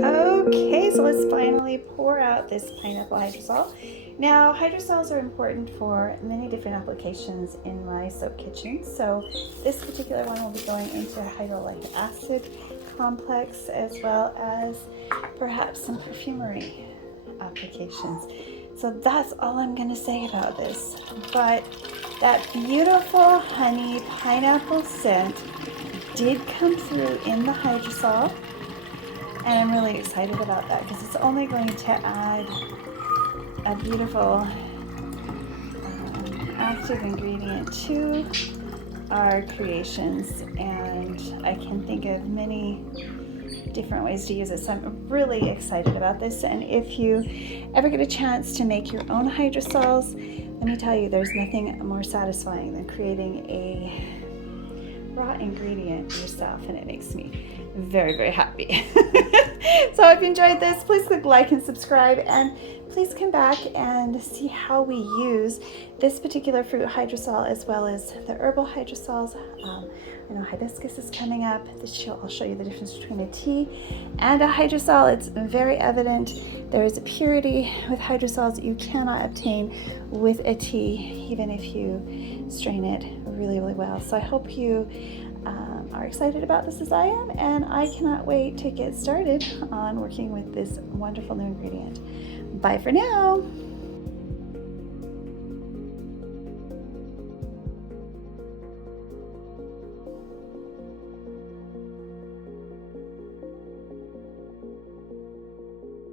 Okay, so let's finally pour out this pineapple hydrosol. Now, hydrosols are important for many different applications in my soap kitchen. So this particular one will be going into hydrochloric acid complex, as well as perhaps some perfumery applications. So that's all I'm going to say about this. But that beautiful honey pineapple scent did come through in the hydrosol. And I'm really excited about that because it's only going to add a beautiful active ingredient to our creations, and I can think of many different ways to use it. So I'm really excited about this. And if you ever get a chance to make your own hydrosols, let me tell you, there's nothing more satisfying than creating a raw ingredient yourself, and it makes me very, very happy. So if you enjoyed this, please click like and subscribe, and please come back and see how we use this particular fruit hydrosol as well as the herbal hydrosols. I know hibiscus is coming up. I'll show you the difference between a tea and a hydrosol. It's very evident. There is a purity with hydrosols that you cannot obtain with a tea, even if you strain it really, really well. So I hope you are excited about this as I am, and I cannot wait to get started on working with this wonderful new ingredient. Bye for now.